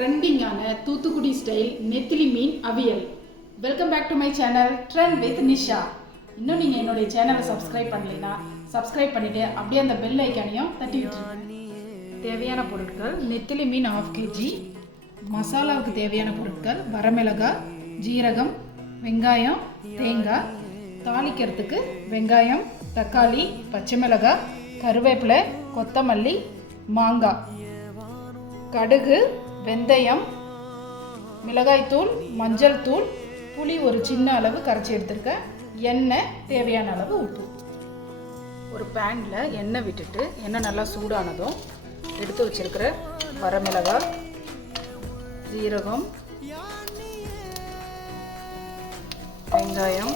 ட்ரெண்டிங்கான தூத்துக்குடி ஸ்டைல் நெத்திலி மீன் அவியல். Welcome back to my channel trend with Nisha. இன்னும் நீங்கள் என்னுடைய சேனலை சப்ஸ்கிரைப் பண்ணலைன்னா சப்ஸ்கிரைப் பண்ணிவிட்டு அப்படியே அந்த பெல் ஐக்கானையும் தட்டி விட்டுருங்க. தேவையான பொருட்கள்: நெத்திலி மீன் 1/2 kg, மசாலாவுக்கு தேவையான பொருட்கள்: வரமிளகாய், ஜீரகம், வெங்காயம், தேங்காய், தாளிக்கிறதுக்கு வெங்காயம், தக்காளி, பச்சை மிளகாய், கருவேப்பிலை, கொத்தமல்லி, மாங்காய், கடுகு, வெந்தயம், மிளகாய்த்தூள், மஞ்சள் தூள், புளி ஒரு சின்ன அளவு கரைச்சி எடுத்துருக்கேன், எண்ணெய், தேவையான அளவு உப்பு. ஒரு பேனில் எண்ணெய் விட்டுட்டு எண்ணெய் நல்லா சூடானதும் எடுத்து வச்சிருக்கிற வரமிளகாய், ஜீரகம், வெங்காயம்,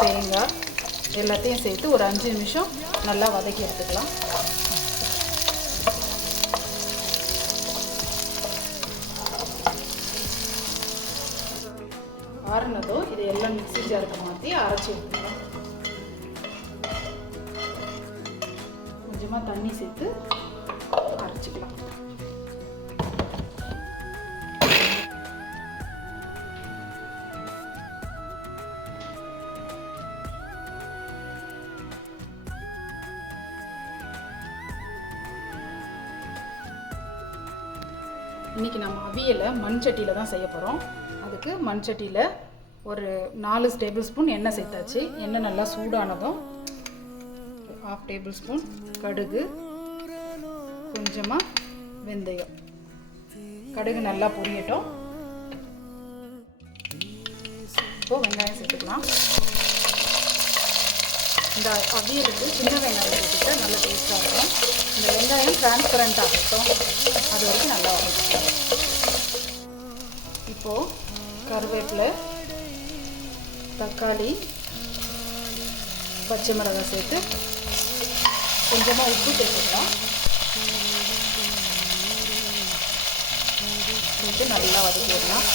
தேங்காய் எல்லாத்தையும் சேர்த்து ஒரு 5 நிமிஷம் நல்லா வதக்கி எடுத்துக்கலாம். ஆறுனதும் இது எல்லாம் மிக்ஸி ஜாருக்கு மாற்றி அரைச்சி எடுத்துக்கலாம். கொஞ்சமாக தண்ணி சேர்த்து அரைச்சிக்கலாம். இன்றைக்கி நம்ம அவியலை மண் சட்டியில் தான் செய்ய போகிறோம். அதுக்கு மண் சட்டியில் ஒரு 4 டேபிள் ஸ்பூன் எண்ணெய் சேர்த்தாச்சு. எண்ணெய் நல்லா சூடானதும் 1/2 டேபிள் ஸ்பூன் கடுகு, கொஞ்சமாக வெந்தயம். கடுகு நல்லா பொரியட்டும். இப்போது வெங்காயம் சேர்த்துக்கலாம். இந்த அவியலுக்கு சின்ன வெங்காயம் சேர்த்துட்டா நல்ல டேஸ்ட்டாக இருக்கும். இந்த வெங்காயம் டிரான்ஸ்பரண்ட் ஆகட்டும், அது வரைக்கும் நல்லா வதக்கிக்கலாம். இப்போது கருவேப்பிலை, தக்காளி, பச்சை மிளகாய் சேர்த்து கொஞ்சமாக உப்பு சேர்த்துக்கலாம். சேர்த்து நல்லா வதக்கிடலாம்.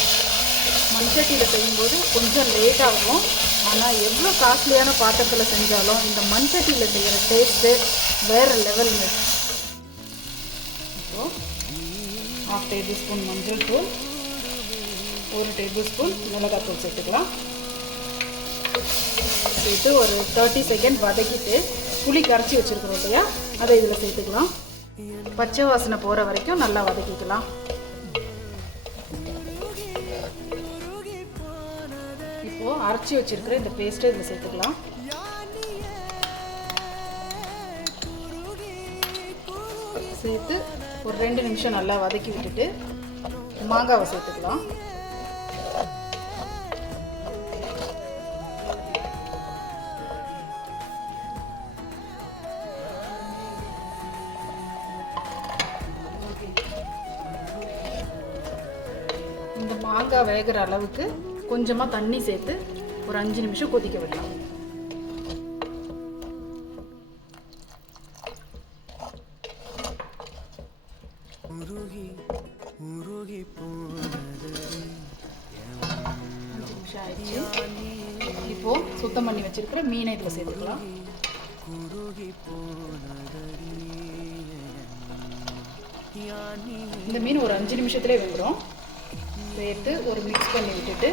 மண்சட்டியில் செய்யும்போது கொஞ்சம் லேட் ஆகும். ஆனால் எவ்வளோ காஸ்ட்லியான பாத்திரத்தில் செஞ்சாலும் இந்த மண்சட்டியில் செய்கிற டேஸ்ட்டு வேறு லெவலுங்க. இப்போது 1/2 டேபிள் ஸ்பூன் மஞ்சள் தூள், 1 டேபிள் ஸ்பூன் மிளகாத்தூள் சேர்த்துக்கலாம். சேர்த்து ஒரு 30 செகண்ட் வதக்கிட்டு புளி கரைச்சி வச்சுருக்கிறோம் இல்லையா, அதை இதில் சேர்த்துக்கலாம். பச்சை வாசனை போகிற வரைக்கும் நல்லா வதக்கிக்கலாம். இப்போது அரைச்சி வச்சுருக்கிற இந்த பேஸ்ட்டை இதில் சேர்த்துக்கலாம். சேர்த்து ஒரு 2 நிமிஷம் நல்லா வதக்கி விட்டுட்டு மாங்காவை சேர்த்துக்கலாம். இந்த மாங்காய் வேகிற அளவுக்கு கொஞ்சமாக தண்ணி சேர்த்து ஒரு 5 நிமிஷம் கொதிக்க விடலாம். இப்போ சுத்தம் பண்ணி வச்சிருக்கிற மீனை இதில் சேர்த்துக்கலாம். இந்த மீன் ஒரு 5 நிமிஷத்துலேயே வெந்துடும். சேர்த்து ஒரு மிக்ஸ் பண்ணி விட்டுட்டு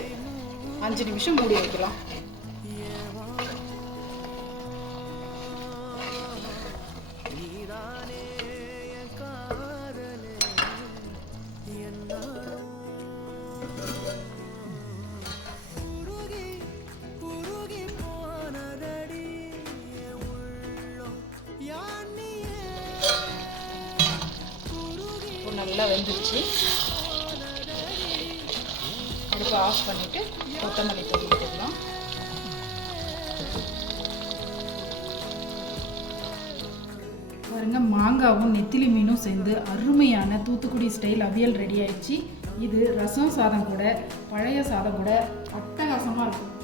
5 நிமிஷம் மூடி வைக்கலாம். நல்லா வெந்துருச்சு. அடுப்பை ஆஃப் பண்ணிவிட்டு கொத்தமல்லி தூவி விட்டுக்கலாம். பாருங்க, மாங்காவும் நெத்திலி மீனும் சேர்ந்து அருமையான தூத்துக்குடி ஸ்டைல் அவியல் ரெடி ஆயிடுச்சு. இது ரசம் சாதம் கூட, பழைய சாதம் கூட அட்டகாசமாக இருக்கும்.